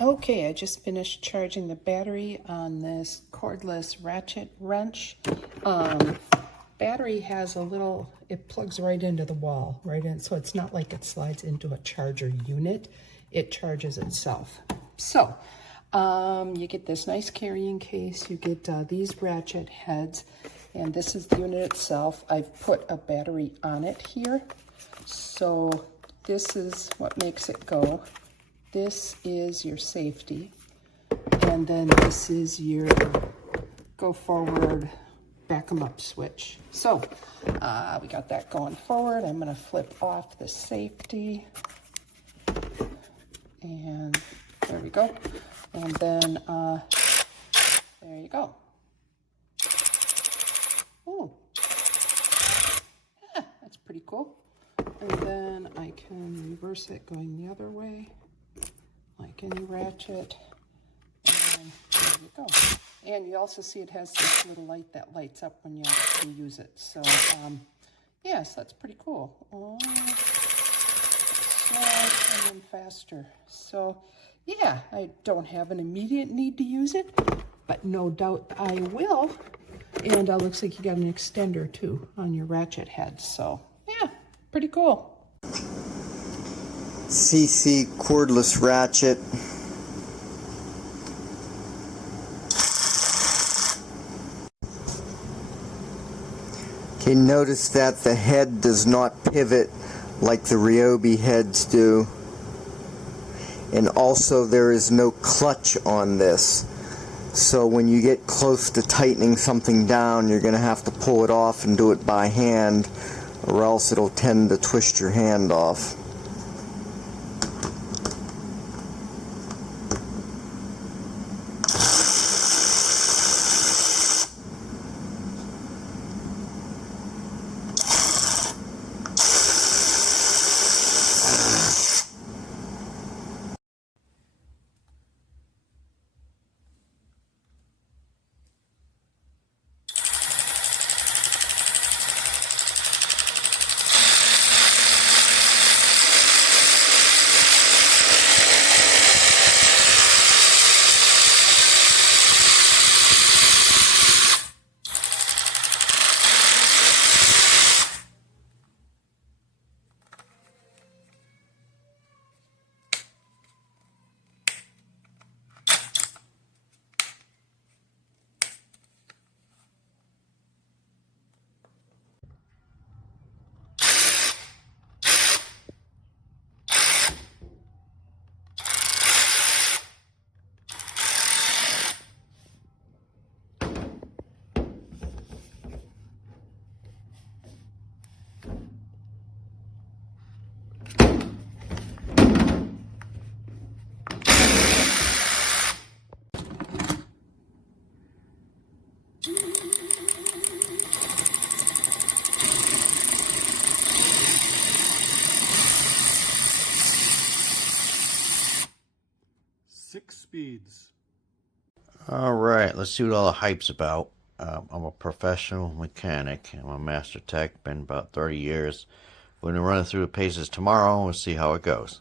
Okay, I just finished charging the battery on this cordless ratchet wrench. Battery has a little, it plugs right into the wall, right in, so it's not like it slides into a charger unit. It charges itself. So, you get this nice carrying case, you get these ratchet heads, and this is the unit itself. I've put a battery on it here. So this is what makes it go. This is your safety, and then this is your go forward, back them up switch. So we got that going forward. I'm going to flip off the safety, and there we go. And then there you go. Oh, yeah, that's pretty cool. And then I can reverse it going the other way, like any ratchet, and there you go. And you also see it has this little light that lights up when you actually use it. So, yes, that's pretty cool. Oh, slow and then faster. So, yeah, I don't have an immediate need to use it, but no doubt I will. And looks like you got an extender too on your ratchet head. So, yeah, pretty cool. Seesii cordless ratchet. Okay, notice that the head does not pivot like the Ryobi heads do. And also there is no clutch on this. So when you get close to tightening something down, you're going to have to pull it off and do it by hand, or else it'll tend to twist your hand off. Six speeds. All right, let's see what all the hype's about. I'm a professional mechanic. I'm a master tech, been about 30 years. We're going to run it through the paces tomorrow and we'll see how it goes.